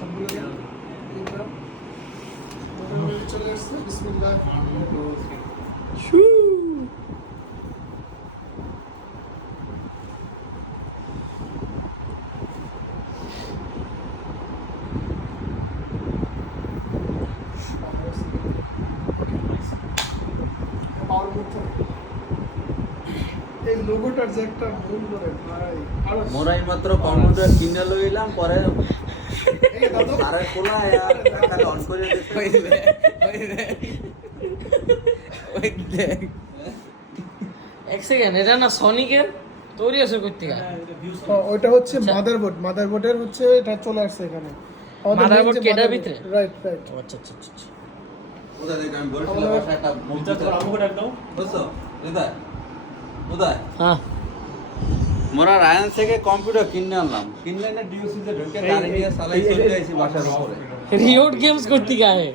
সবগুলো দেন। এইবার মোটামুটি চলে আসছে। বিসমিল্লাহ। শু পাওয়ার করতে হবে। এই লোগোটার যে একটা মূল্য রে ভাই, আরো মোরাই মাত্র কম্পিউটার কিনে লইলাম পরে এই দাদু সারা খোলা আর খালি অন করে দিতে ওই দেখ ওই দেখ এক সেকেন্ড, এটা না সনিকের তৈরি আছে করতে ওইটা হচ্ছে আচ্ছা। মাদারবোর্ডের হচ্ছে এটা চলে আসছে এখানে। Motherboard কি এটার ভিতরে? রাইট। আচ্ছা আচ্ছা আচ্ছা ওটা দেখ আমি বলছিলাম বাসায় একটা মুদ্রা তোর আমগো ডাক দাও বুঝছো হৃদয় উদয় হ্যাঁ মোরা রায়ান থেকে কম্পিউটার কিনে আনলাম কিনলে না ডিউসি তে ঢুকে গাড়ি নিয়ে চালাই চলে আইছি বাসার উপরে रियोट गेम्स করতে গা হে